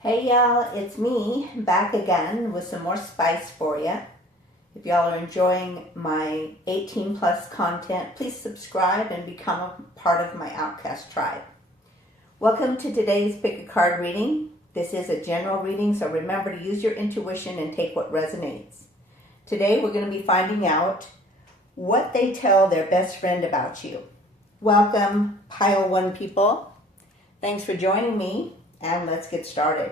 Hey y'all, it's me back again with some more spice for you. If y'all are enjoying my 18 plus content, please subscribe and become a part of my Outcast tribe. Welcome to today's Pick a Card reading. This is a general reading, so remember to use your intuition and take what resonates. Today we're going to be finding out what they tell their best friend about you. Welcome, Pile 1 people. Thanks for joining me. And let's get started.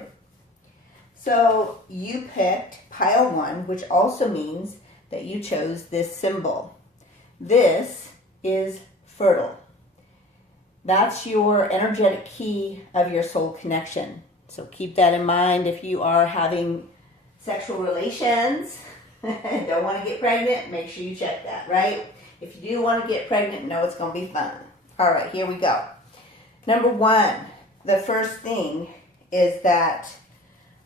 So you picked pile 1, which also means that you chose this symbol. This is fertile. That's your energetic key of your soul connection. So keep that in mind if you are having sexual relations and don't want to get pregnant, make sure you check that, right? If you do want to get pregnant, know it's going to be fun. All right, here we go. Number 1. The first thing is that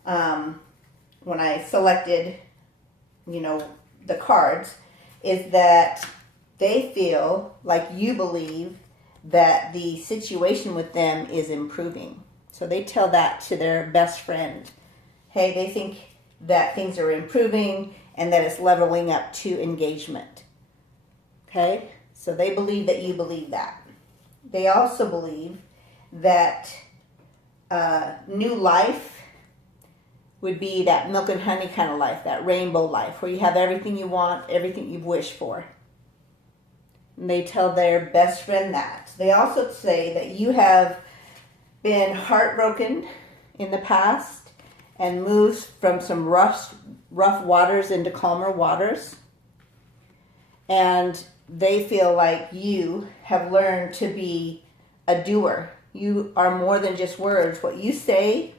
when I selected, the cards, is that they feel like you believe that the situation with them is improving. So they tell that to their best friend. Hey, they think that things are improving and that it's leveling up to engagement. Okay? So they believe that you believe that. They also believe that new life would be that milk and honey kind of life, that rainbow life, where you have everything you want, everything you've wished for. And they tell their best friend that. They also say that you have been heartbroken in the past and moved from some rough waters into calmer waters. And they feel like you have learned to be a doer. You are more than just words. What you say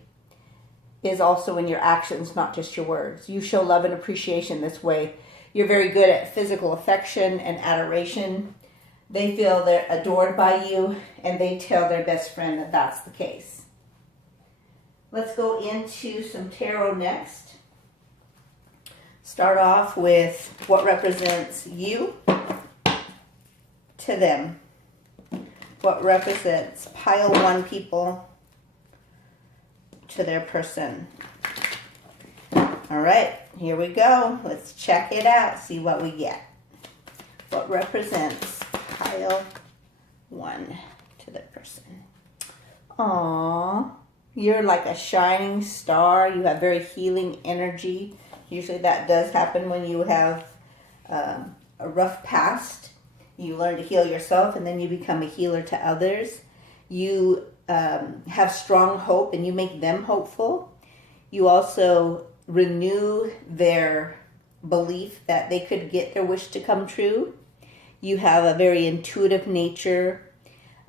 is also in your actions, not just your words. You show love and appreciation this way. You're very good at physical affection and adoration. They feel they're adored by you, and they tell their best friend that that's the case. Let's go into some tarot next. Start off with what represents you to them. What represents pile 1 people to their person. All right, here we go. Let's check it out, see what we get. What represents pile 1 to their person? Aww, you're like a shining star. You have very healing energy. Usually that does happen when you have a rough past. You learn to heal yourself, and then you become a healer to others. You have strong hope, and you make them hopeful. You also renew their belief that they could get their wish to come true. You have a very intuitive nature.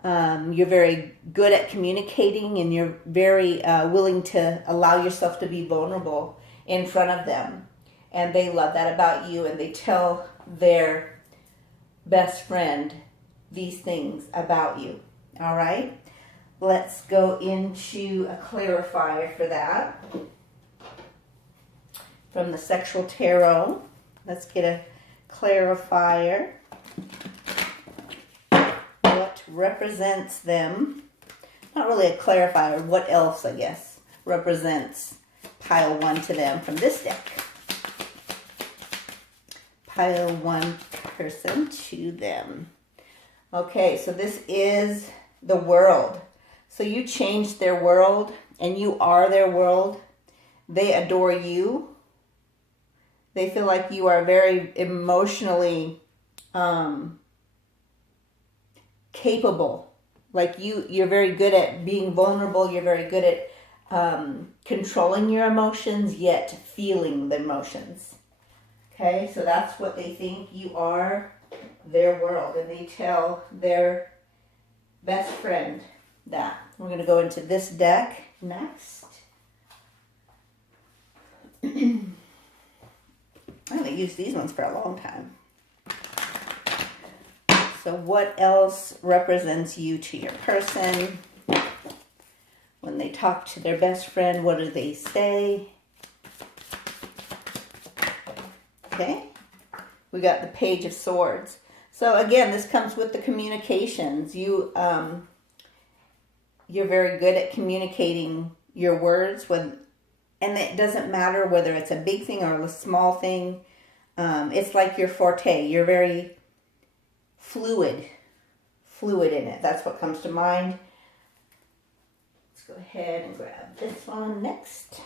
You're very good at communicating, and you're very willing to allow yourself to be vulnerable in front of them. And they love that about you, and they tell their best friend these things about you. All right, let's go into a clarifier for that from the sexual tarot. Let's get a clarifier. What represents them? Not really a clarifier. What else, I guess, represents pile 1 to them from this deck? Pile 1 person to them. Okay, so this is the world. So you changed their world, and you are their world. They adore you. They feel like you are very emotionally capable. Like you're very good at being vulnerable. You're very good at controlling your emotions, yet feeling the emotions. Okay, so that's what they think. You are their world, and they tell their best friend that. We're going to go into this deck next. I haven't used these ones for a long time. So what else represents you to your person? When they talk to their best friend, what do they say? Okay, we got the Page of Swords. So again, this comes with the communications. You're very good at communicating your words and it doesn't matter whether it's a big thing or a small thing. It's like your forte. You're very fluid in it. That's what comes to mind. Let's go ahead and grab this one next.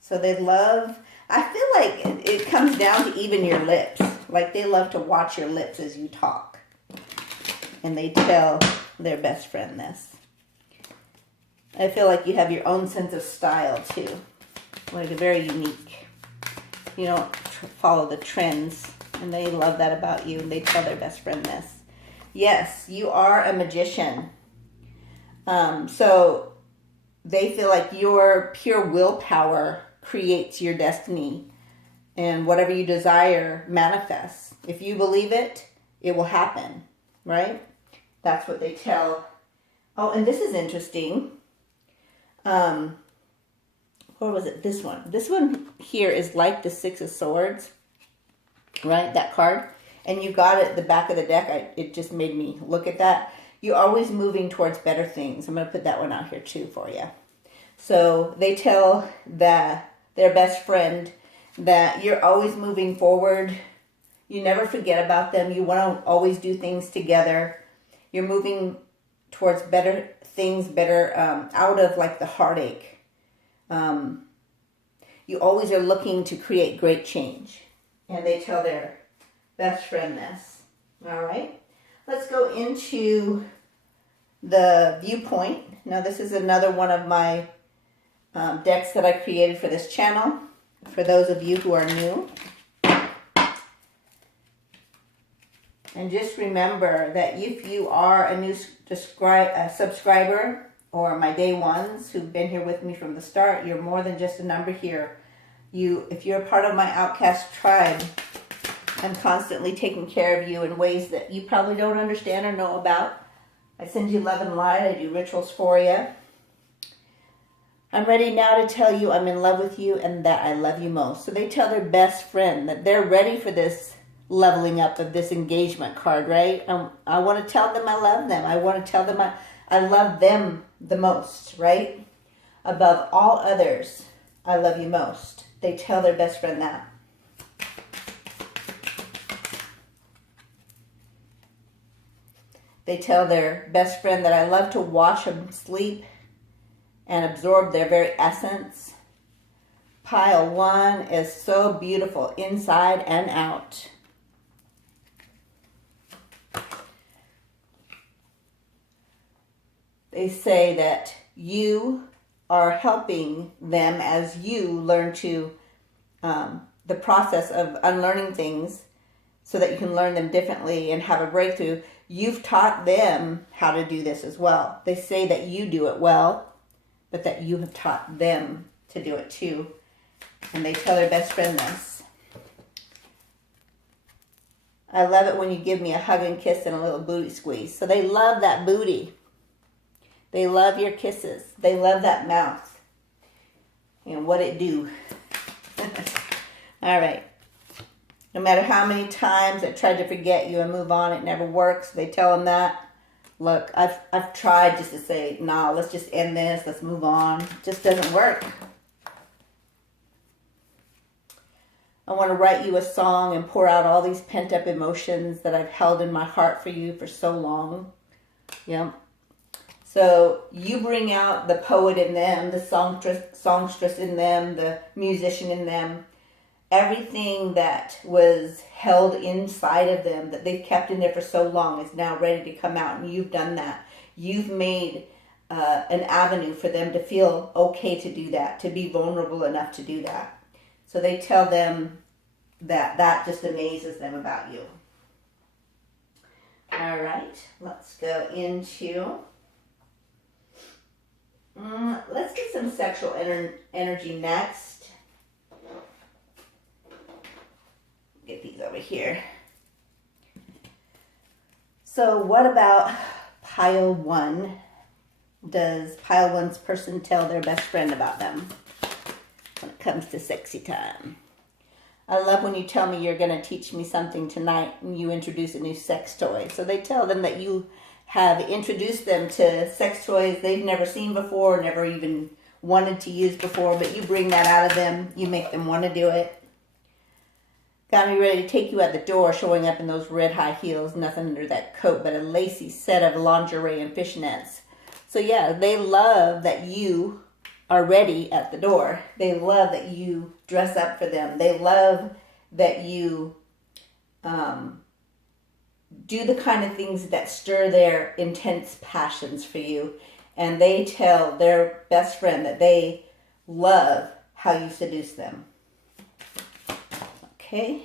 So they love, I feel like it comes down to even your lips. Like they love to watch your lips as you talk. And they tell their best friend this. I feel like you have your own sense of style too. Like very unique. You don't follow the trends. And they love that about you. And they tell their best friend this. Yes, you are a magician. So they feel like your pure willpower creates your destiny. And whatever you desire manifests. If you believe it, it will happen. Right? That's what they tell. Oh, and this is interesting. What was it? This one. This one here is like the Six of Swords. Right? That card. And you got it at the back of the deck. It just made me look at that. You're always moving towards better things. I'm going to put that one out here too for you. So they tell their best friend that you're always moving forward. You never forget about them. You want to always do things together. You're moving towards better things, out of like the heartache. You always are looking to create great change. And they tell their best friend this. All right. Let's go into the viewpoint. Now this is another one of my decks that I created for this channel. For those of you who are new. And just remember that if you are a new subscriber or my day ones who've been here with me from the start, you're more than just a number here. If you're a part of my outcast tribe, I'm constantly taking care of you in ways that you probably don't understand or know about. I send you love and light. I do rituals for you. I'm ready now to tell you I'm in love with you and that I love you most. So they tell their best friend that they're ready for this leveling up of this engagement card, right? I want to tell them I love them. I want to tell them I love them the most, right? Above all others, I love you most. They tell their best friend that. They tell their best friend that I love to watch them sleep and absorb their very essence. Pile 1 is so beautiful inside and out. They say that you are helping them as you learn to, the process of unlearning things so that you can learn them differently and have a breakthrough. You've taught them how to do this as well. They say that you do it well, but that you have taught them to do it too. And they tell their best friend this. I love it when you give me a hug and kiss and a little booty squeeze. So they love that booty. They love your kisses. They love that mouth. And what it do. All right. No matter how many times I tried to forget you and move on, it never works. They tell them that. Look, I've tried just to say, nah, let's just end this. Let's move on. It just doesn't work. I want to write you a song and pour out all these pent-up emotions that I've held in my heart for you for so long. Yeah. So you bring out the poet in them, the songstress in them, the musician in them. Everything that was held inside of them that they've kept in there for so long is now ready to come out, and you've done that. You've made an avenue for them to feel okay to do that, to be vulnerable enough to do that. So they tell them that just amazes them about you. All right, let's go into... let's get some sexual energy next. Get these over here. So what about pile 1? Does pile 1's person tell their best friend about them when it comes to sexy time? I love when you tell me you're going to teach me something tonight and you introduce a new sex toy. So they tell them that you have introduced them to sex toys they've never seen before, never even wanted to use before, but you bring that out of them, you make them want to do it. Got me ready to take you at the door, showing up in those red high heels, nothing under that coat but a lacy set of lingerie and fishnets. So yeah, they love that you are ready at the door. They love that you dress up for them. They love that you do the kind of things that stir their intense passions for you. And they tell their best friend that they love how you seduce them. Okay.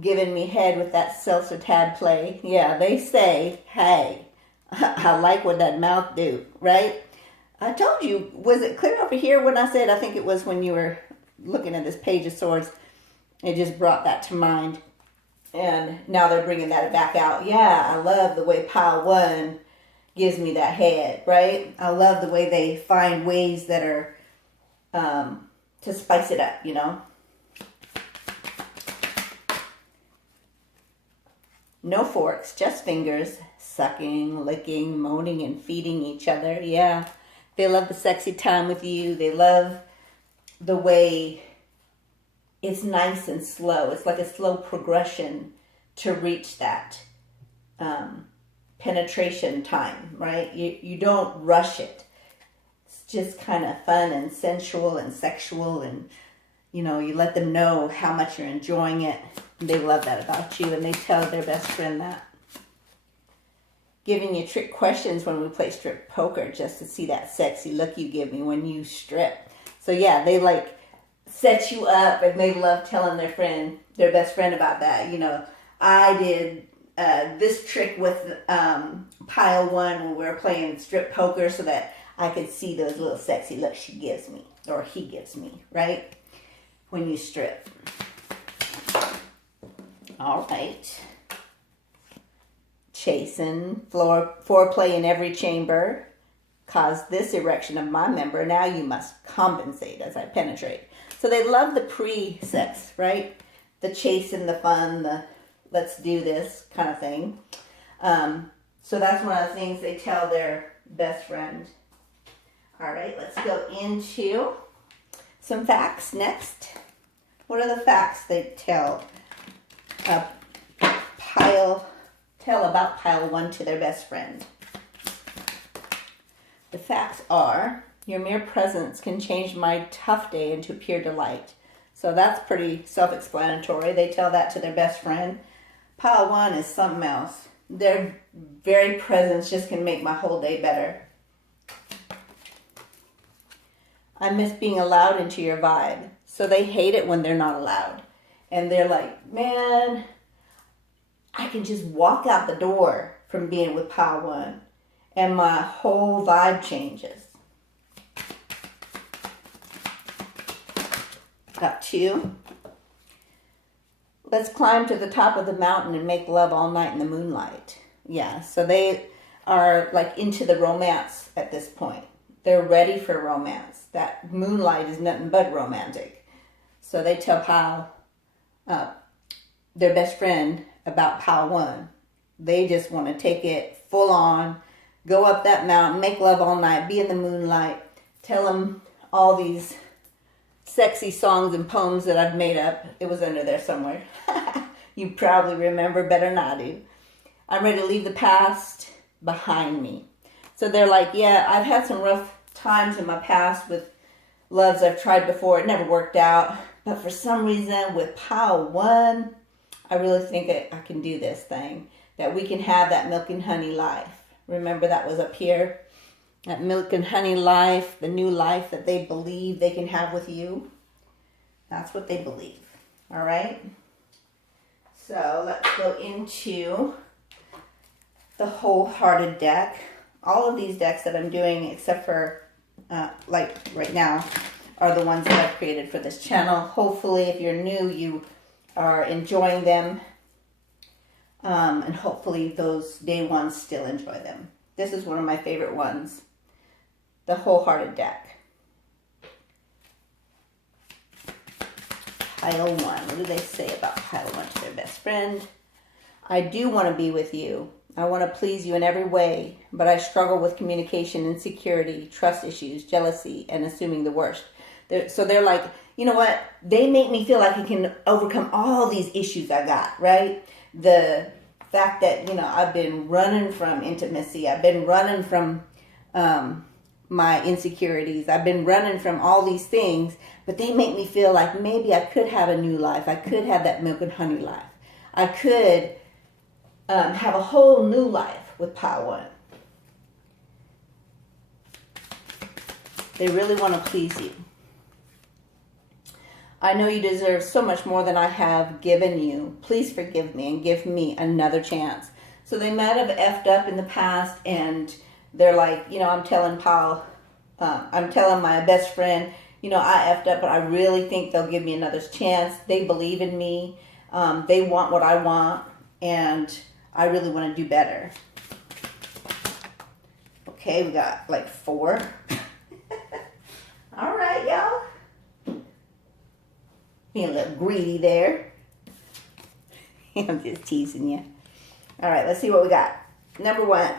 Giving me head with that seltzer tab play. Yeah, they say, hey, I like what that mouth do, right? I told you, was it clear over here when I said, I think it was when you were looking at this Page of Swords, it just brought that to mind. And now they're bringing that back out. Yeah, I love the way pile one gives me that head, right? I love the way they find ways that are to spice it up, you know? No forks, just fingers, sucking, licking, moaning, and feeding each other. Yeah, they love the sexy time with you. They love the way it's nice and slow. It's like a slow progression to reach that penetration time, right? You don't rush it. It's just kind of fun and sensual and sexual, and you know, you let them know how much you're enjoying it. They love that about you, and they tell their best friend that. Giving you trick questions when we play strip poker just to see that sexy look you give me when you strip. So yeah, they like set you up, and they love telling their best friend about that. You know, I did this trick with pile one when we were playing strip poker so that I could see those little sexy looks she gives me, or he gives me, right? When you strip. All right. Chasing, foreplay in every chamber. Cause this erection of my member, now you must compensate as I penetrate. So they love the pre-sex, right? The chasing, the fun, the let's do this kind of thing. So that's one of the things they tell their best friend. All right, let's go into some facts next. What are the facts they tell about pile one to their best friend? The facts are, your mere presence can change my tough day into pure delight. So that's pretty self-explanatory. They tell that to their best friend. Pile one is something else. Their very presence just can make my whole day better. I miss being allowed into your vibe. So they hate it when they're not allowed. And they're like, man, I can just walk out the door from being with pile one, and my whole vibe changes. Got two. Let's climb to the top of the mountain and make love all night in the moonlight. Yeah, so they are like into the romance at this point. They're ready for romance. That moonlight is nothing but romantic. So they tell pile, their best friend, about pile one. They just want to take it full on, go up that mountain, make love all night, be in the moonlight, tell them all these sexy songs and poems that I've made up. It was under there somewhere. You probably remember better than I do. I'm ready to leave the past behind me. So they're like, yeah, I've had some rough times in my past with loves I've tried before. It never worked out. But for some reason, with pile one, I really think I can do this thing. That we can have that milk and honey life. Remember that was up here? That milk and honey life, the new life that they believe they can have with you. That's what they believe. All right? So let's go into the wholehearted deck. All of these decks that I'm doing, except for like right now, are the ones that I've created for this channel. Hopefully, if you're new, you are enjoying them. And hopefully those day ones still enjoy them. This is one of my favorite ones. The wholehearted deck. Pile one. What do they say about pile one to their best friend? I do want to be with you. I want to please you in every way, but I struggle with communication, insecurity, trust issues, jealousy, and assuming the worst. So they're like, you know what? They make me feel like I can overcome all these issues I got, right? The fact that, I've been running from intimacy. I've been running from my insecurities. I've been running from all these things, but they make me feel like maybe I could have a new life. I could have that milk and honey life. I could have a whole new life with Power One. They really want to please you. I know you deserve so much more than I have given you. Please forgive me and give me another chance. So they might have effed up in the past, and they're like, I'm telling my best friend, I effed up, but I really think they'll give me another chance. They believe in me. They want what I want, and I really want to do better. Okay, we got like 4. All right, y'all. Being a little greedy there. I'm just teasing you. All right, let's see what we got. Number 1.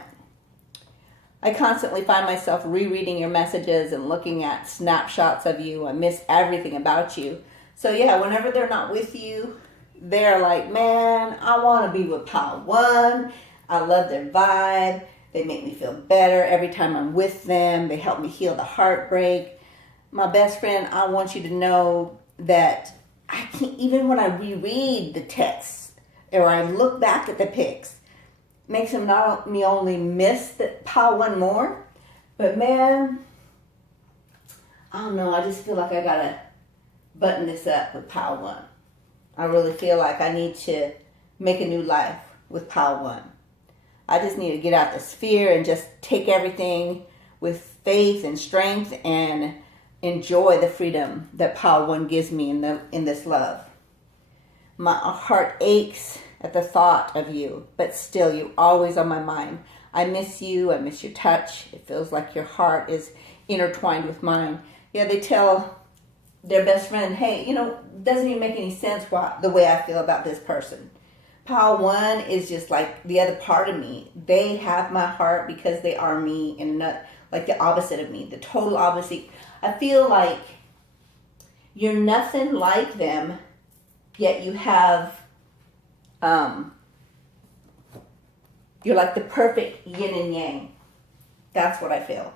I constantly find myself rereading your messages and looking at snapshots of you. I miss everything about you. So yeah, whenever they're not with you, they're like, man, I want to be with Power One. I love their vibe. They make me feel better every time I'm with them. They help me heal the heartbreak. My best friend, I want you to know that I can't, even when I reread the texts or I look back at the pics, makes them not me only miss the Power One more, but man, I don't know, I just feel like I gotta button this up with Power One. I really feel like I need to make a new life with Power One. I just need to get out this fear and just take everything with faith and strength and enjoy the freedom that Power One gives me in this love. My heart aches at the thought of you, but still, you're always on my mind. I miss you. I miss your touch. It feels like your heart is intertwined with mine. Yeah, they tell their best friend, hey, doesn't even make any sense the way I feel about this person. Power One is just like the other part of me. They have my heart because they are me, and not like the opposite of me, the total opposite. I feel like you're nothing like them, yet you have, you're like the perfect yin and yang. That's what I feel.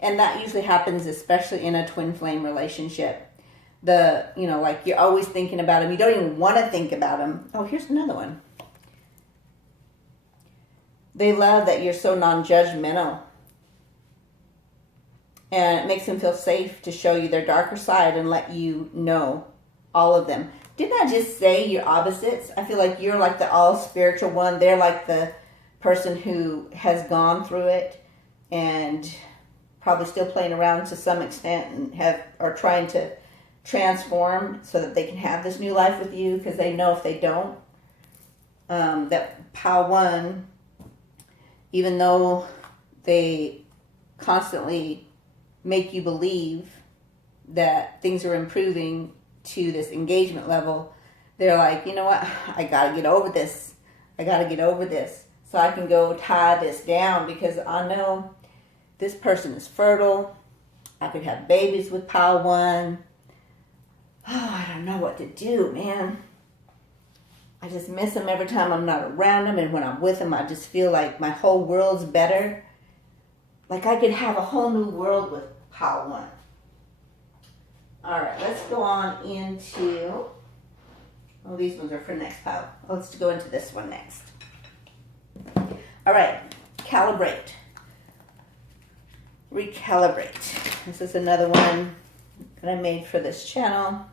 And that usually happens, especially in a twin flame relationship. Like you're always thinking about them. You don't even want to think about them. Oh, here's another one. They love that you're so non-judgmental. And it makes them feel safe to show you their darker side and let you know all of them. Didn't I just say you're opposites? I feel like you're like the all spiritual one. They're like the person who has gone through it and probably still playing around to some extent and are trying to transform so that they can have this new life with you, because they know if they don't, that Power One, even though they constantly make you believe that things are improving to this engagement level, they're like, you know what, I gotta get over this. I gotta get over this so I can go tie this down, because I know this person is fertile. I could have babies with Power One. Oh, I don't know what to do, man. I just miss them every time I'm not around them, and when I'm with them, I just feel like my whole world's better. Like I could have a whole new world with Power One. All right, let's go on into, oh, these ones are for next pile. Let's go into this one next. All right, calibrate. Recalibrate. This is another one that I made for this channel.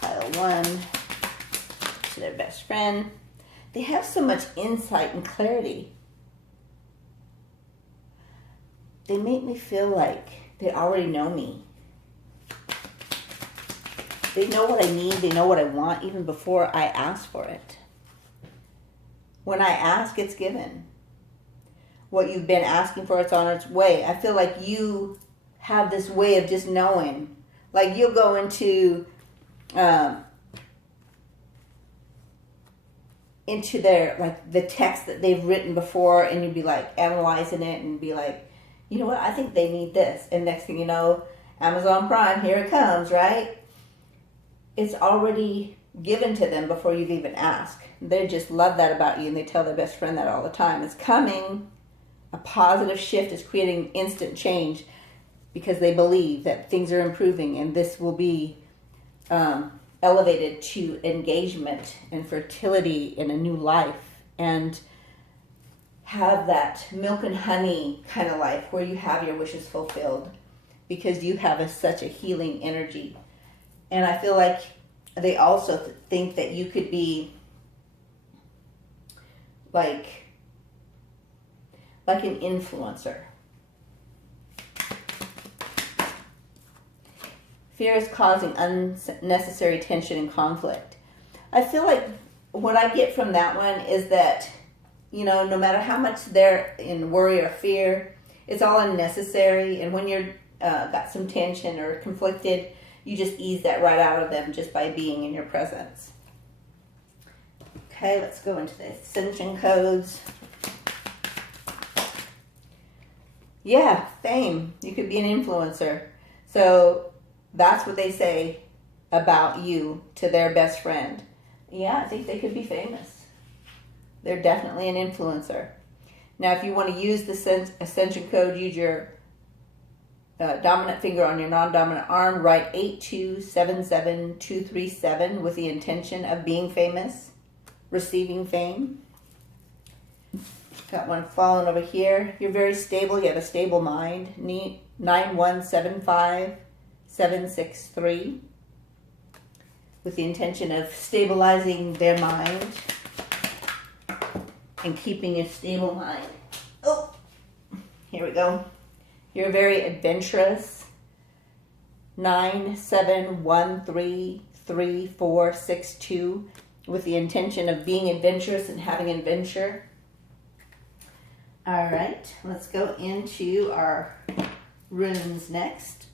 Pile 1 to their best friend. They have so much insight and clarity. They make me feel like they already know me. They know what I need. They know what I want even before I ask for it. When I ask, it's given. What you've been asking for, it's on its way. I feel like you have this way of just knowing. Like you'll go into into their, like, the text that they've written before, and you'd be like analyzing it and be like, you know what, I think they need this. And next thing you know, Amazon Prime, here it comes, right? It's already given to them before you've even asked. They just love that about you, and they tell their best friend that all the time. It's coming. A positive shift is creating instant change because they believe that things are improving, and this will be elevated to engagement and fertility in a new life, and have that milk and honey kind of life where you have your wishes fulfilled because you have such a healing energy. And I feel like they also think that you could be like an influencer. Fear is causing unnecessary tension and conflict. I feel like what I get from that one is that, you know, no matter how much they're in worry or fear, it's all unnecessary. And when you're got some tension or conflicted, you just ease that right out of them just by being in your presence. Okay, let's go into the ascension codes. Yeah, fame. You could be an influencer. So that's what they say about you to their best friend. Yeah, I think they could be famous. They're definitely an influencer. Now, if you want to use the ascension code, use your dominant finger on your non-dominant arm. Write 8277237 with the intention of being famous, receiving fame. Got one falling over here. You're very stable. You have a stable mind. 9175763 with the intention of stabilizing their mind and keeping a stable mind. Oh, here we go. You're very adventurous. 971336462 with the intention of being adventurous and having adventure. All right, let's go into our runes next.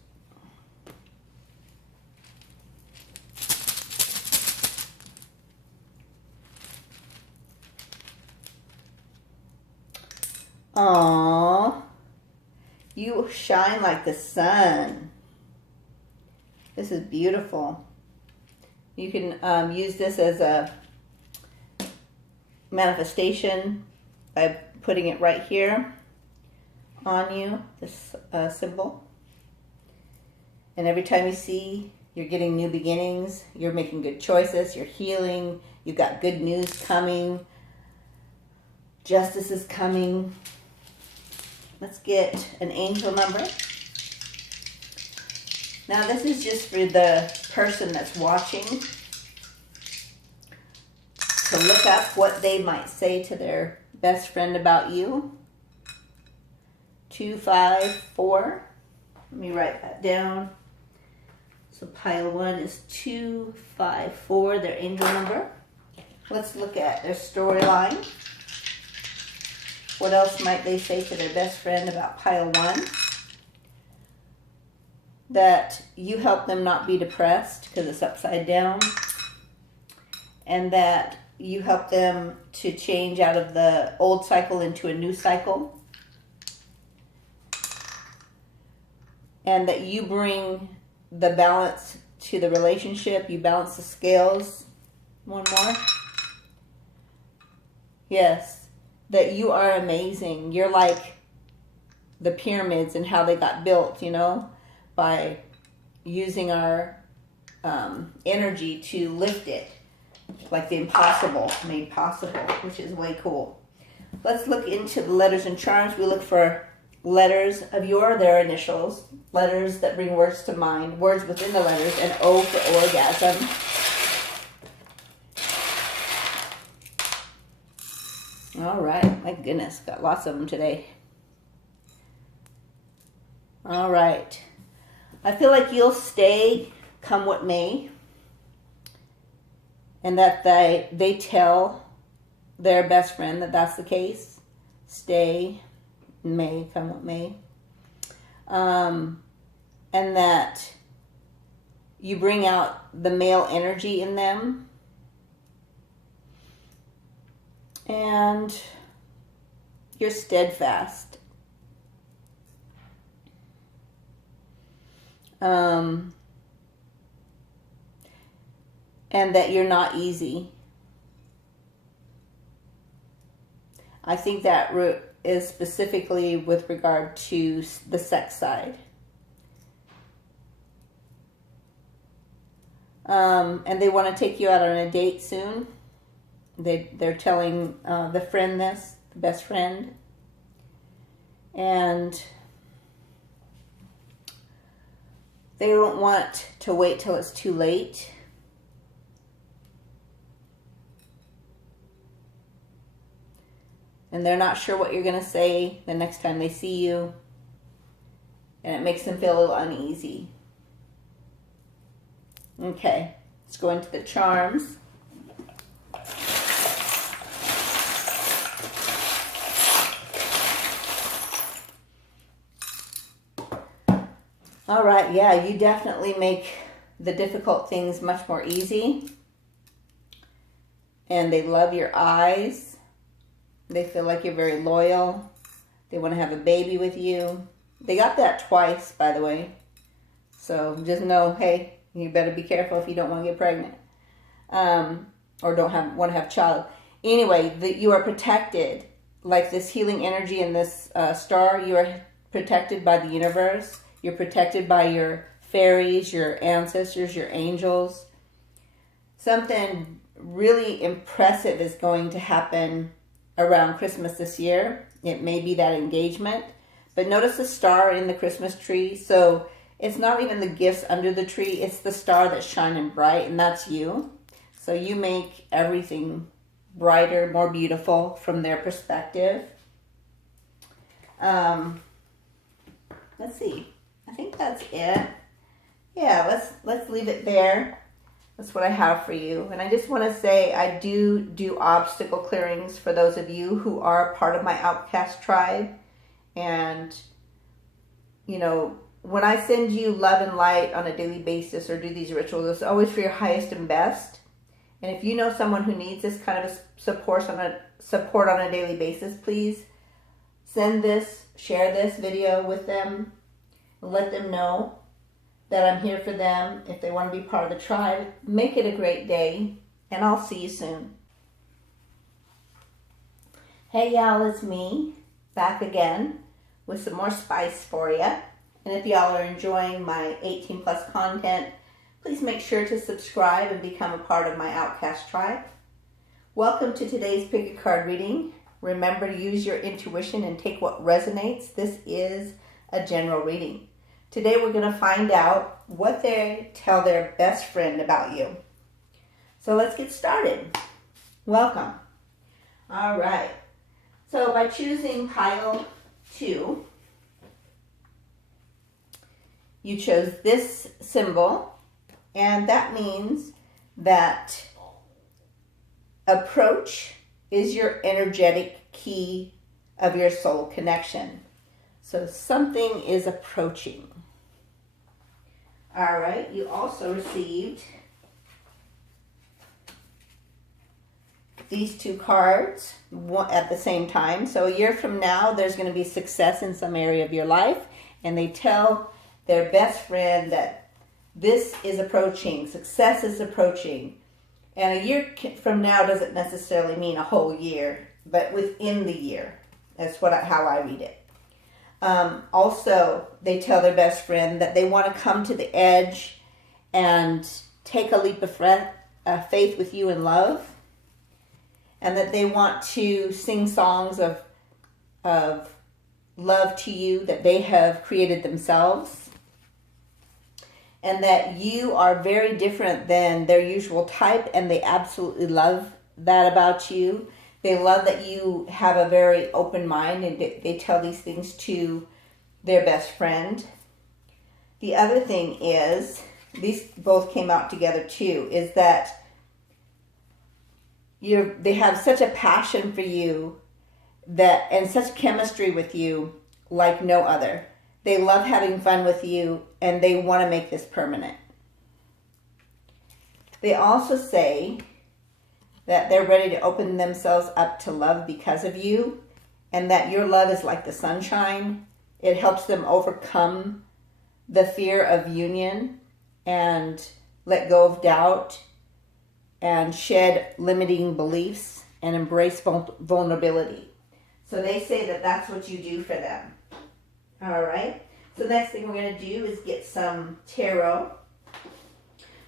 Aww, you shine like the sun. This is beautiful. You can use this as a manifestation by putting it right here on you, this symbol. And every time you see, you're getting new beginnings, you're making good choices, you're healing, you've got good news coming, justice is coming. Let's get an angel number. Now this is just for the person that's watching to look up what they might say to their best friend about you. 254. Let me write that down. So pile 1 is 254, their angel number. Let's look at their storyline. What else might they say to their best friend about pile 1? That you help them not be depressed because it's upside down. And that you help them to change out of the old cycle into a new cycle. And that you bring the balance to the relationship. You balance the scales. One more. Yes. That you are amazing. You're like the pyramids and how they got built, you know, by using our energy to lift it. Like the impossible made possible, which is way cool. Let's look into the letters and charms. We look for letters of their initials, letters that bring words to mind, words within the letters, and O for orgasm. All right, my goodness, got lots of them today. All right, I feel like you'll stay come what may. And that they tell their best friend that that's the case. Stay, may, come what may. And that you bring out the male energy in them. And you're steadfast. And that you're not easy. I think that is specifically with regard to the sex side. And they want to take you out on a date soon. They're telling the friend this, the best friend. And they don't want to wait till it's too late. And they're not sure what you're going to say the next time they see you. And it makes them feel a little uneasy. Okay, let's go into the charms. All right, yeah, you definitely make the difficult things much more easy. And they love your eyes. They feel like you're very loyal. They want to have a baby with you. They got that twice, by the way. So just know, hey, you better be careful if you don't want to get pregnant. Or don't want to have a child. Anyway, you are protected. Like this healing energy in this star, you are protected by the universe. You're protected by your fairies, your ancestors, your angels. Something really impressive is going to happen around Christmas this year. It may be that engagement. But notice the star in the Christmas tree. So it's not even the gifts under the tree. It's the star that's shining bright, and that's you. So you make everything brighter, more beautiful from their perspective. Let's see. I think that's it. Yeah, let's leave it there. That's what I have for you. And I just want to say I do obstacle clearings for those of you who are part of my outcast tribe. And, you know, when I send you love and light on a daily basis or do these rituals, it's always for your highest and best. And if you know someone who needs this kind of support on a daily basis, please send this, share this video with them. Let them know that I'm here for them if they want to be part of the tribe. Make it a great day, and I'll see you soon. Hey y'all, it's me, back again with some more spice for you. And if y'all are enjoying my 18 plus content, please make sure to subscribe and become a part of my outcast tribe. Welcome to today's pick a card reading. Remember to use your intuition and take what resonates. This is a general reading. Today we're going to find out what they tell their best friend about you. So let's get started. Welcome. All right. So by choosing pile 2, you chose this symbol, and that means that approach is your energetic key of your soul connection. So something is approaching. All right, you also received these 2 cards at the same time. So a year from now, there's going to be success in some area of your life, and they tell their best friend that this is approaching, success is approaching. And a year from now doesn't necessarily mean a whole year, but within the year. That's how I read it. Also, they tell their best friend that they want to come to the edge and take a leap of faith with you in love, and that they want to sing songs of love to you that they have created themselves, and that you are very different than their usual type, and they absolutely love that about you. They love that you have a very open mind, and they tell these things to their best friend. The other thing is, these both came out together too, is that they have such a passion for you and such chemistry with you like no other. They love having fun with you, and they want to make this permanent. They also say that they're ready to open themselves up to love because of you, and that your love is like the sunshine. It helps them overcome the fear of union and let go of doubt and shed limiting beliefs and embrace vulnerability. So they say that that's what you do for them. All right. So the next thing we're going to do is get some tarot.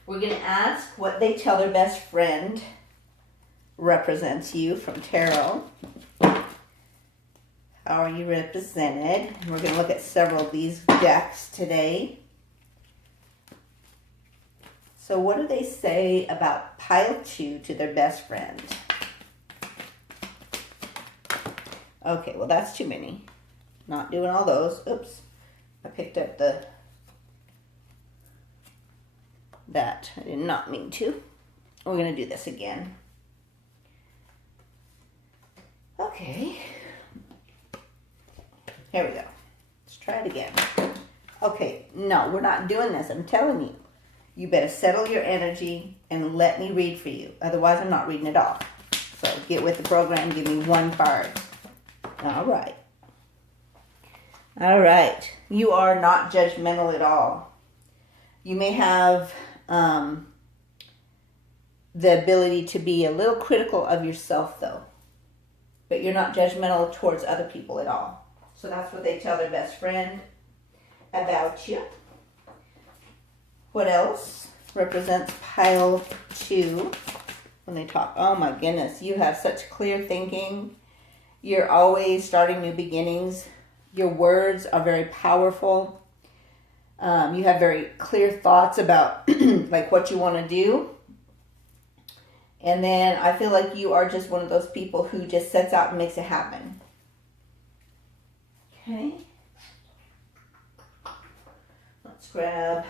We're going to ask what they tell their best friend represents you from tarot. How are you represented? And we're going to look at several of these decks today. So what do they say about pile 2 to their best friend? Okay, well that's too many. Not doing all those. Oops. I picked up that. I did not mean to. We're going to do this again. Okay. Here we go. Let's try it again. Okay, no, we're not doing this. I'm telling you. You better settle your energy and let me read for you. Otherwise, I'm not reading at all. So get with the program. Give me one card. All right. All right. You are not judgmental at all. You may have the ability to be a little critical of yourself, though. But you're not judgmental towards other people at all. So that's what they tell their best friend about you. What else represents pile 2 when they talk? Oh my goodness, you have such clear thinking. You're always starting new beginnings. Your words are very powerful. You have very clear thoughts about like what you want to do. And then I feel like you are just one of those people who just sets out and makes it happen. Okay. Let's grab...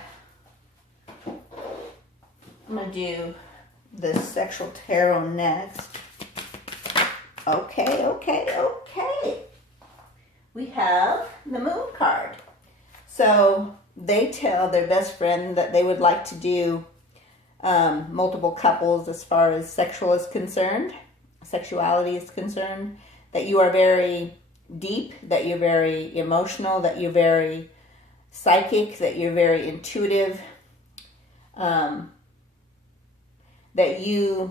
I'm going to do the sexual tarot next. Okay. We have the moon card. So they tell their best friend that they would like to do multiple couples as far as sexuality is concerned, that you are very deep, that you're very emotional, that you're very psychic, that you're very intuitive, that you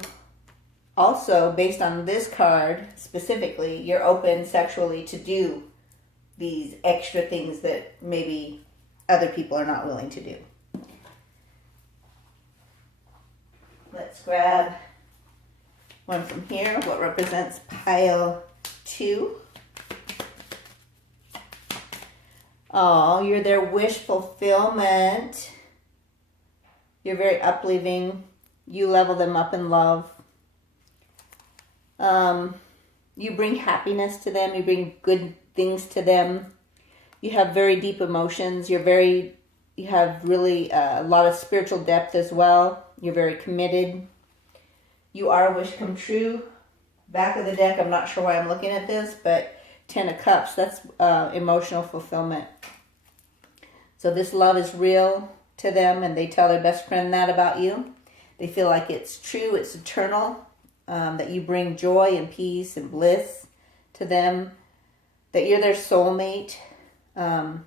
also, based on this card specifically, you're open sexually to do these extra things that maybe other people are not willing to do. Let's grab one from here, what represents pile 2. Oh, you're their wish fulfillment. You're very uplifting. You level them up in love. You bring happiness to them. You bring good things to them. You have very deep emotions. You have really a lot of spiritual depth as well. You're very committed. You are a wish come true. Back of the deck, I'm not sure why I'm looking at this, but 10 of Cups, that's emotional fulfillment. So this love is real to them, and they tell their best friend that about you. They feel like it's true, it's eternal, that you bring joy and peace and bliss to them, that you're their soulmate, and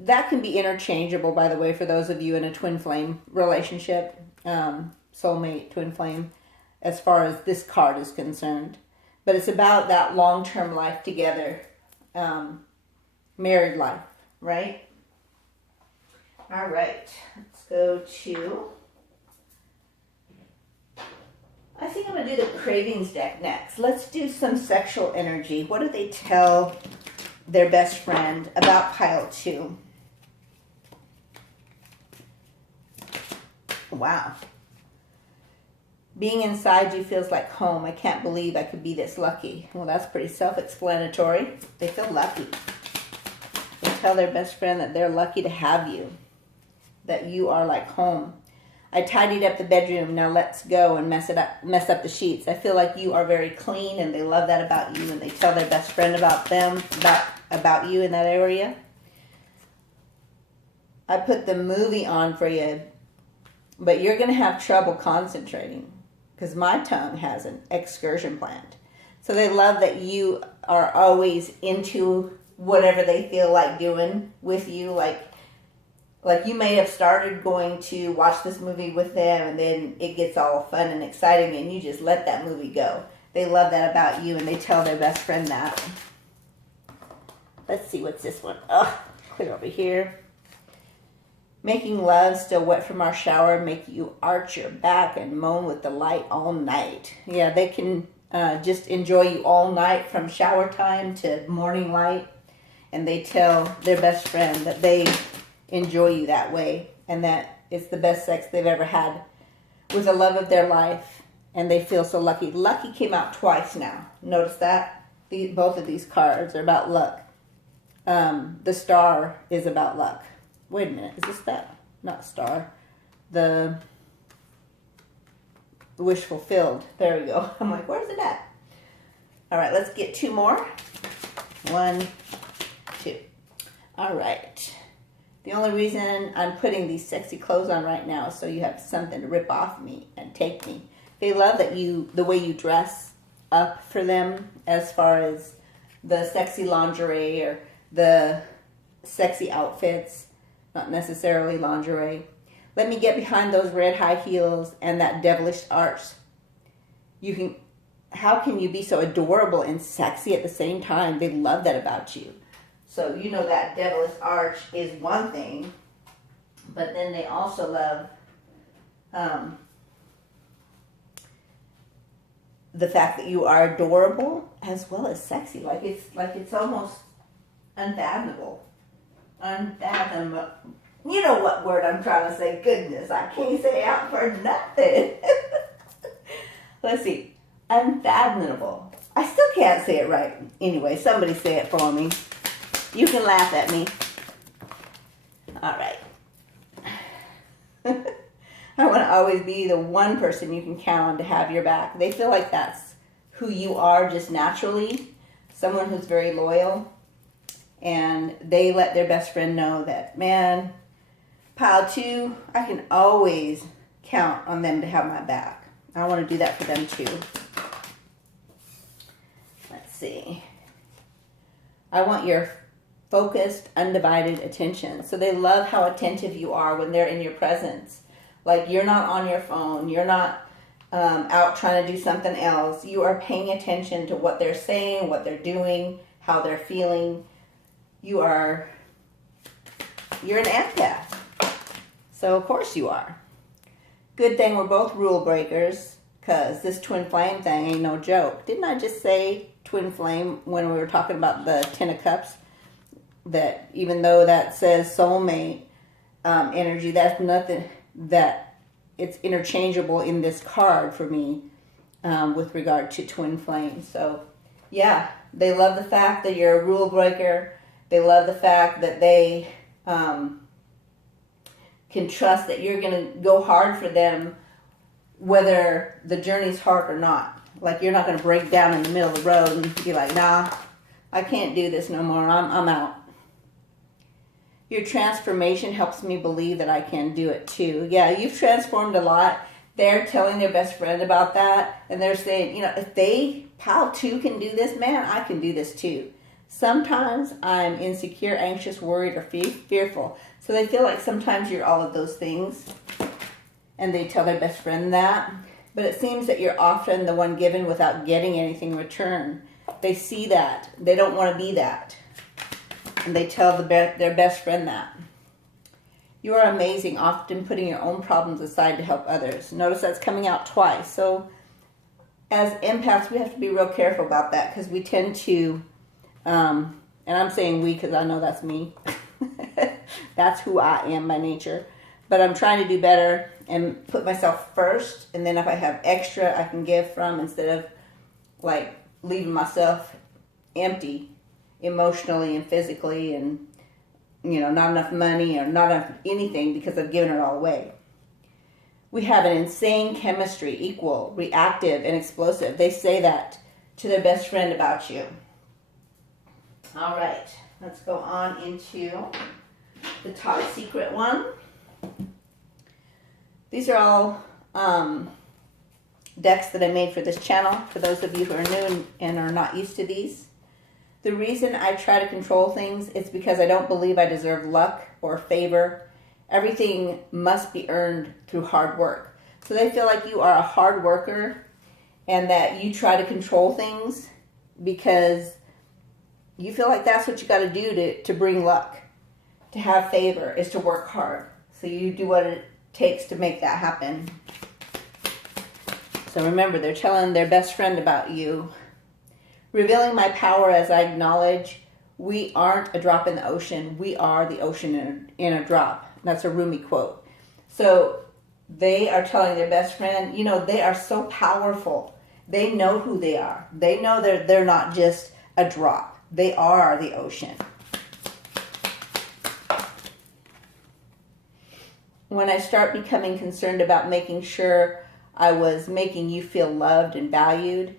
that can be interchangeable, by the way, for those of you in a twin flame relationship, soulmate, twin flame, as far as this card is concerned. But it's about that long-term life together, married life, right? All right, let's go to, I think I'm going to do the cravings deck next. Let's do some sexual energy. What do they tell their best friend about pile 2? Wow. Being inside you feels like home. I can't believe I could be this lucky. Well, that's pretty self-explanatory. They feel lucky. They tell their best friend that they're lucky to have you, that you are like home. I tidied up the bedroom. Now let's go and mess up the sheets. I feel like you are very clean, and they love that about you, and they tell their best friend about them, about you in that area. I put the movie on for you. but you're going to have trouble concentrating because my tongue has an excursion plant. So they love that you are always into whatever they feel like doing with you. Like you may have started going to watch this movie with them, and then it gets all fun and exciting, and you just let that movie go. They love that about you, and they tell their best friend that. Let's see, what's this one? Oh, clear over here. Making love still wet from our shower, make you arch your back and moan with delight all night. Yeah, they can just enjoy you all night from shower time to morning light. And they tell their best friend that they enjoy you that way. And that it's the best sex they've ever had with the love of their life. And they feel so lucky. Lucky came out twice now. Notice that? Both of these cards are about luck. The star is about luck. Wait a minute, is this that? Not star. The wish fulfilled. There we go. I'm like, where's it at? All right, let's get two more. 1, 2. All right. The only reason I'm putting these sexy clothes on right now is so you have something to rip off me and take me. They love that the way you dress up for them, as far as the sexy lingerie or the sexy outfits. Not necessarily lingerie. Let me get behind those red high heels and that devilish arch. How can you be so adorable and sexy at the same time? They love that about you. So you know that devilish arch is one thing, but then they also love the fact that you are adorable as well as sexy. Like it's almost unfathomable. Unfathomable. You know what word I'm trying to say. Goodness, I can't say out for nothing. Let's see. Unfathomable. I still can't say it right. Anyway, somebody say it for me. You can laugh at me. All right. I want to always be the one person you can count on to have your back. They feel like that's who you are just naturally. Someone who's very loyal. And they let their best friend know that, man, pile 2, I can always count on them to have my back. I want to do that for them too. Let's see. I want your focused, undivided attention. So they love how attentive you are when they're in your presence. Like you're not on your phone. You're not out trying to do something else. You are paying attention to what they're saying, what they're doing, how they're feeling. You're an empath. So of course you are. Good thing we're both rule breakers, because this twin flame thing ain't no joke. Didn't I just say twin flame when we were talking about the 10 of cups? That even though that says soulmate energy, that's nothing, that it's interchangeable in this card for me with regard to twin flames. So yeah, they love the fact that you're a rule breaker. They love the fact that they can trust that you're going to go hard for them whether the journey's hard or not. Like you're not going to break down in the middle of the road and be like, nah, I can't do this no more. I'm out. Your transformation helps me believe that I can do it too. Yeah, you've transformed a lot. They're telling their best friend about that. And they're saying, if they, pile 2 can do this, man, I can do this too. Sometimes I'm insecure, anxious, worried, or fearful. So they feel like sometimes you're all of those things. And they tell their best friend that. But it seems that you're often the one given without getting anything in return. They see that. They don't want to be that. And they tell their best friend that. You are amazing, often putting your own problems aside to help others. Notice that's coming out twice. So as empaths, we have to be real careful about that, because we tend to... and I'm saying we because I know that's me. That's who I am by nature. But I'm trying to do better and put myself first. And then if I have extra I can give from, instead of like leaving myself empty emotionally and physically, and not enough money or not enough anything because I've given it all away. We have an insane chemistry, equal, reactive, and explosive. They say that to their best friend about you. All right, let's go on into the top secret one. These are all decks that I made for this channel, for those of you who are new and are not used to these. The reason I try to control things is because I don't believe I deserve luck or favor. Everything must be earned through hard work. So they feel like you are a hard worker and that you try to control things because you feel like that's what you got to do to bring luck. To have favor is to work hard. So you do what it takes to make that happen. So remember, they're telling their best friend about you. Revealing my power as I acknowledge we aren't a drop in the ocean. We are the ocean in a drop. That's a Rumi quote. So they are telling their best friend, you know, they are so powerful. They know who they are. They know they're not just a drop. They are the ocean. When I start becoming concerned about making sure I was making you feel loved and valued,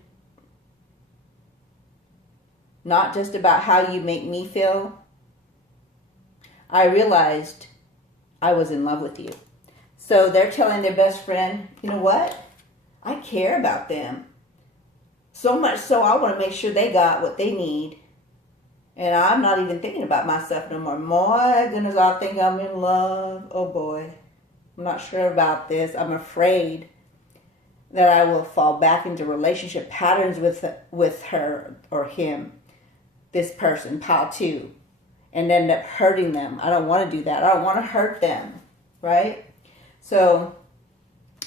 not just about how you make me feel, I realized I was in love with you. So they're telling their best friend, you know what? I care about them. So much so I want to make sure they got what they need. And I'm not even thinking about myself no more. My goodness, I think I'm in love. Oh boy. I'm not sure about this. I'm afraid that I will fall back into relationship patterns with her or him, this person, pile 2, and end up hurting them. I don't want to do that. I don't want to hurt them, right? So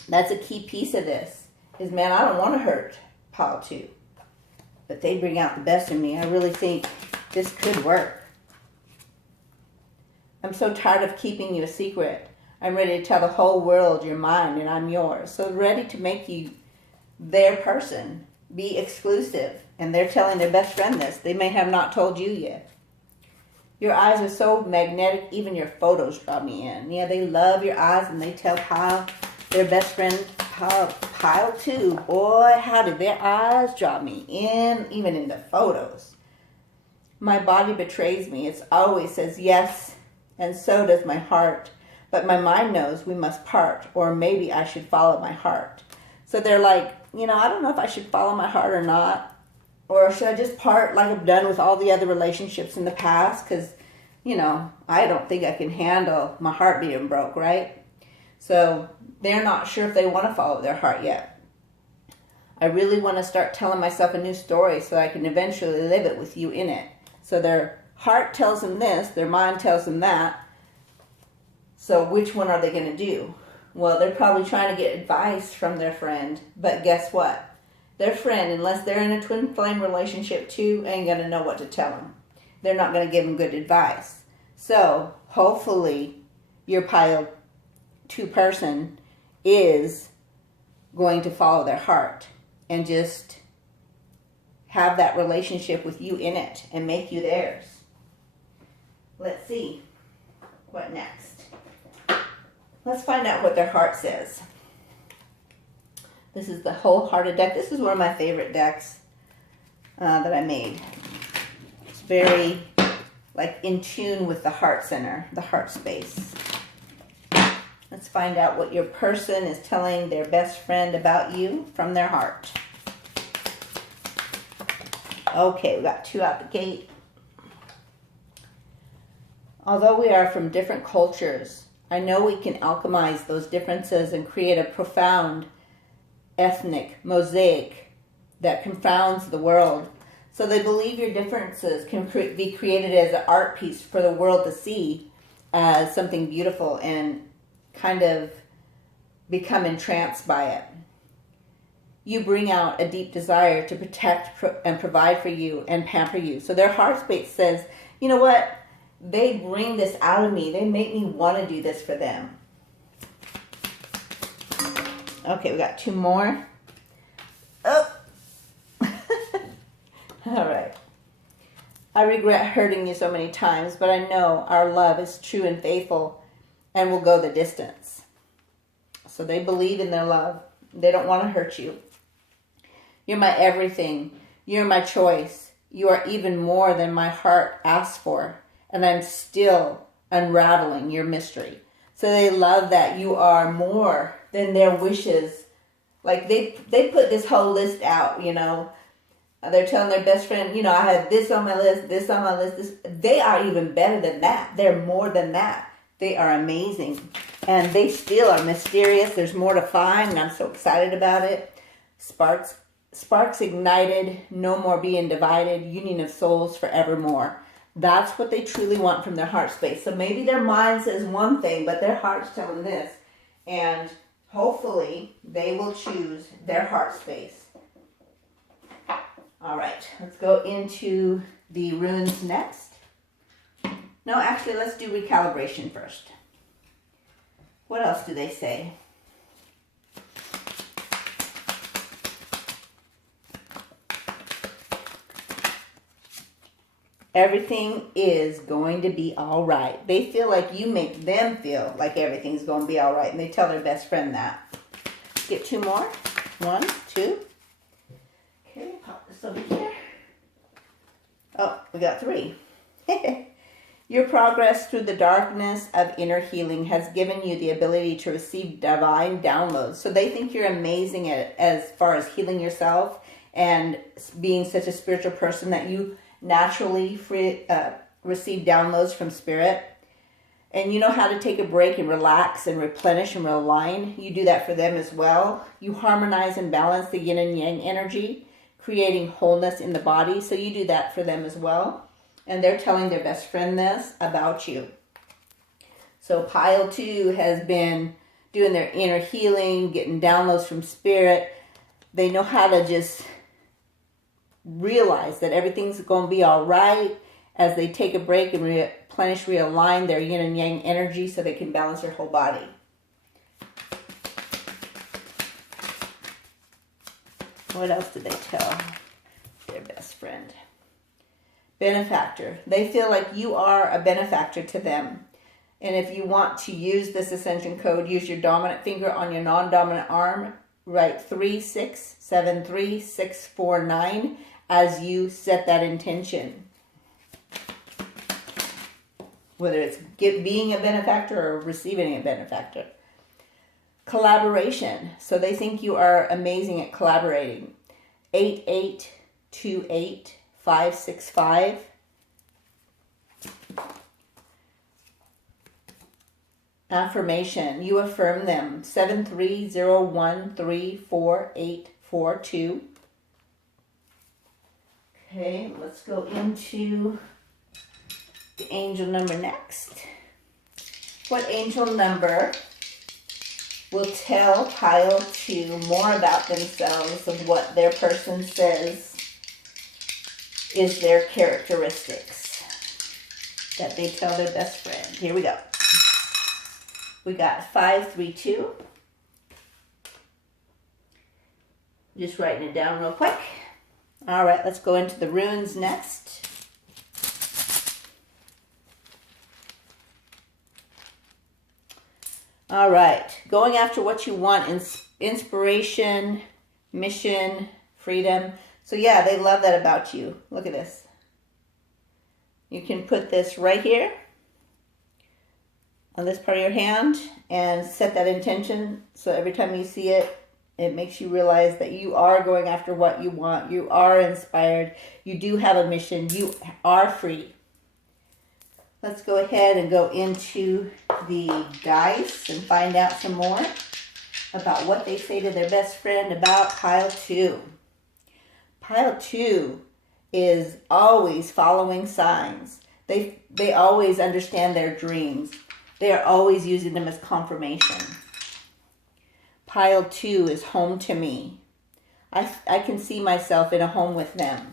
that's a key piece of this is, man, I don't want to hurt pile 2. But they bring out the best in me. I really think this could work. I'm so tired of keeping you a secret. I'm ready to tell the whole world you're mine and I'm yours. So ready to make you their person. Be exclusive. And they're telling their best friend this. They may have not told you yet. Your eyes are so magnetic, even your photos draw me in. Yeah, they love your eyes and they tell their best friend, pile 2. Boy, how did their eyes draw me in, even in the photos. My body betrays me. It always says yes, and so does my heart. But my mind knows we must part, or maybe I should follow my heart. So they're like, you know, I don't know if I should follow my heart or not. Or should I just part like I've done with all the other relationships in the past? Because, you know, I don't think I can handle my heart being broke, right? So they're not sure if they want to follow their heart yet. I really want to start telling myself a new story so I can eventually live it with you in it. So their heart tells them this, their mind tells them that. So which one are they going to do? Well, they're probably trying to get advice from their friend. But guess what? Their friend, unless they're in a twin flame relationship too, ain't going to know what to tell them. They're not going to give them good advice. So hopefully your pile 2 person is going to follow their heart and just have that relationship with you in it and make you theirs. Let's see what next. Let's find out what their heart says. This is the wholehearted deck. This is one of my favorite decks that I made. It's very like in tune with the heart center, the heart space. Let's find out what your person is telling their best friend about you from their heart. Okay, we got 2 out the gate. Although we are from different cultures, I know we can alchemize those differences and create a profound ethnic mosaic that confounds the world. So they believe your differences can be created as an art piece for the world to see as something beautiful and kind of become entranced by it. You bring out a deep desire to protect and provide for you and pamper you. So their heart space says, you know what? They bring this out of me. They make me want to do this for them. Okay, we got 2 more. Oh. All right. I regret hurting you so many times, but I know our love is true and faithful and will go the distance. So they believe in their love. They don't want to hurt you. You're my everything. You're my choice. You are even more than my heart asks for. And I'm still unraveling your mystery. So they love that you are more then their wishes, like they put this whole list out, you know. They're telling their best friend, you know, I have this on my list, this on my list. This. They are even better than that. They're more than that. They are amazing. And they still are mysterious. There's more to find, and I'm so excited about it. Sparks ignited, no more being divided, union of souls forevermore. That's what they truly want from their heart space. So maybe their mind says one thing, but their heart's telling this. And hopefully they will choose their heart space. All right, let's go into the runes next. No, actually, let's do recalibration first. What else do they say? Everything is going to be all right. They feel like you make them feel like everything's going to be all right, and they tell their best friend that. Get two more. 1, 2. Okay, pop this over here. Oh, we got 3. Your progress through the darkness of inner healing has given you the ability to receive divine downloads. So they think you're amazing at it as far as healing yourself and being such a spiritual person that you naturally receive downloads from spirit. And you know how to take a break and relax and replenish and realign. You do that for them as well. You harmonize and balance the yin and yang energy, creating wholeness in the body. So you do that for them as well. And they're telling their best friend this about you. So pile 2 has been doing their inner healing, getting downloads from spirit. They know how to just realize that everything's going to be all right as they take a break and replenish, realign their yin and yang energy so they can balance their whole body. What else did they tell their best friend? Benefactor. They feel like you are a benefactor to them. And if you want to use this ascension code, use your dominant finger on your non-dominant arm. Write 3673649 as you set that intention. Whether it's being a benefactor or receiving a benefactor. Collaboration. So they think you are amazing at collaborating. 8828565. Affirmation. You affirm them. 7301348842. Okay, let's go into the angel number next. What angel number will tell pile 2 more about themselves and what their person says is their characteristics that they tell their best friend? Here we go. We got 532. Just writing it down real quick. All right, let's go into the runes next. All right, going after what you want, inspiration, mission, freedom. So yeah, they love that about you. Look at this. You can put this right here on this part of your hand and set that intention. So every time you see it, it makes you realize that you are going after what you want. You are inspired. You do have a mission. You are free. Let's go ahead and go into the dice and find out some more about what they say to their best friend about pile 2. Pile 2 is always following signs. They always understand their dreams. They are always using them as confirmation. Pile 2 is home to me. I can see myself in a home with them.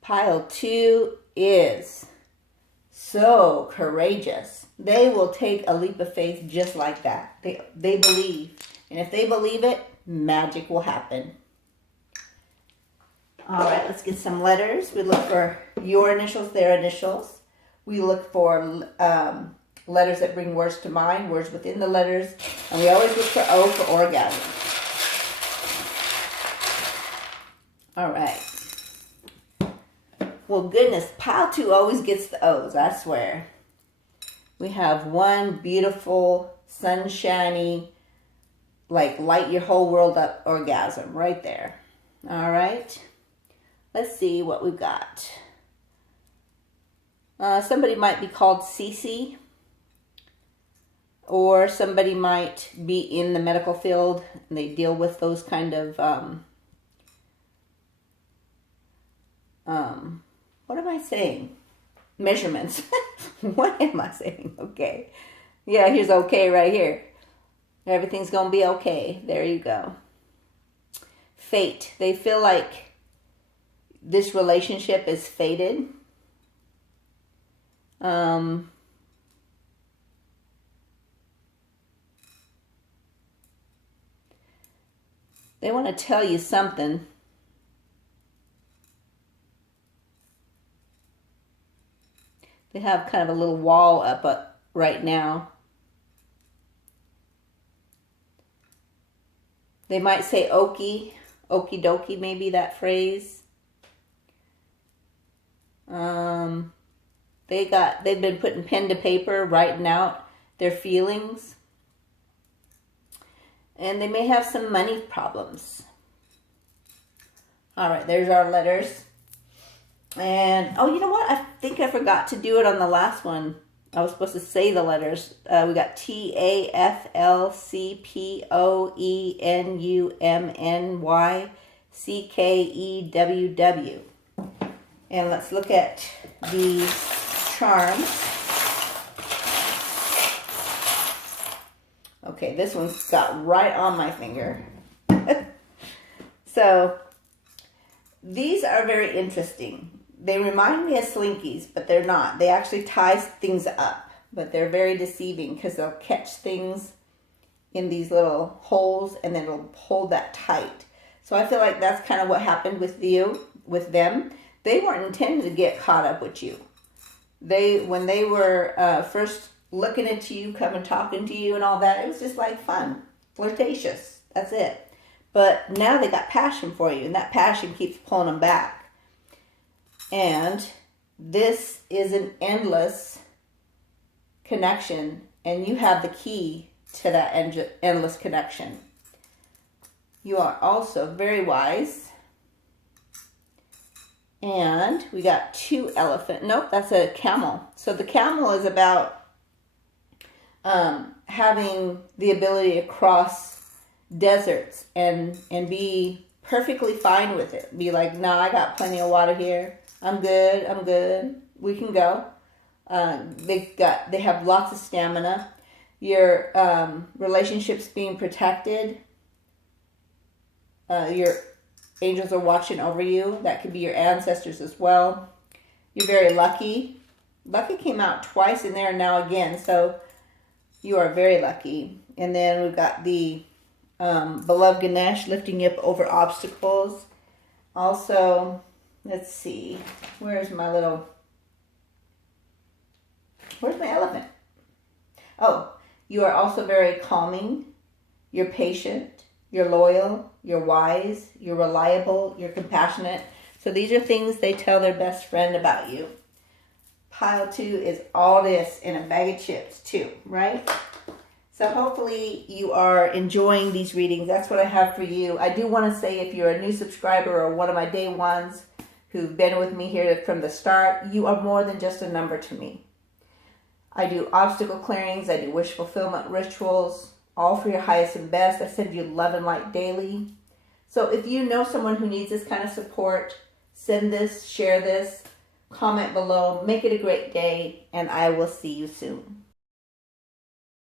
Pile 2 is so courageous. They will take a leap of faith just like that. They believe. And if they believe it, magic will happen. All right, let's get some letters. We look for your initials, their initials. We look for letters that bring words to mind, words within the letters. And we always look for O for orgasm. All right. Well, goodness, pile 2 always gets the O's, I swear. We have one beautiful sunshiny, like light your whole world up orgasm right there. All right. Let's see what we've got. Somebody might be called Cece, or somebody might be in the medical field and they deal with those kind of, what am I saying? Measurements. What am I saying? Okay. Yeah, here's okay right here. Everything's going to be okay. There you go. Fate. They feel like this relationship is fated. They want to tell you something. They have kind of a little wall up right now. They might say okie dokie, maybe that phrase. They've been putting pen to paper, writing out their feelings. And they may have some money problems. All right, there's our letters. And, oh, you know what? I think I forgot to do it on the last one. I was supposed to say the letters. We got TAFLCPOENUMNYCKEWW. And let's look at the charms. Okay, this one's got right on my finger. So, these are very interesting. They remind me of slinkies, but they're not. They actually tie things up, but they're very deceiving because they'll catch things in these little holes and then it'll hold that tight. So I feel like that's kind of what happened with them. They weren't intended to get caught up with you. When they were first looking at you, coming talking to you and all that, it was just like fun, flirtatious. That's it. But now they got passion for you, and that passion keeps pulling them back. And this is an endless connection, and you have the key to that endless connection. You are also very wise. And we got 2 elephants. Nope, that's a camel. So the camel is about having the ability to cross deserts and be perfectly fine with it. Be like, nah, I got plenty of water here. I'm good. We can go. They have lots of stamina. Your relationship's being protected. Your angels are watching over you. That could be your ancestors as well. You're very lucky. Lucky came out twice in there and now again. So you are very lucky. And then we've got the beloved Ganesh lifting you up over obstacles. Also, let's see. Where's my elephant? Oh, you are also very calming. You're patient. You're loyal. You're wise. You're reliable. You're compassionate. So these are things they tell their best friend about you. Pile 2 is all this in a bag of chips too, right? So hopefully you are enjoying these readings. That's what I have for you. I do want to say if you're a new subscriber or one of my day ones who've been with me here from the start, you are more than just a number to me. I do obstacle clearings. I do wish fulfillment rituals, all for your highest and best. I send you love and light daily. So if you know someone who needs this kind of support, send this, share this, comment below, make it a great day, and I will see you soon.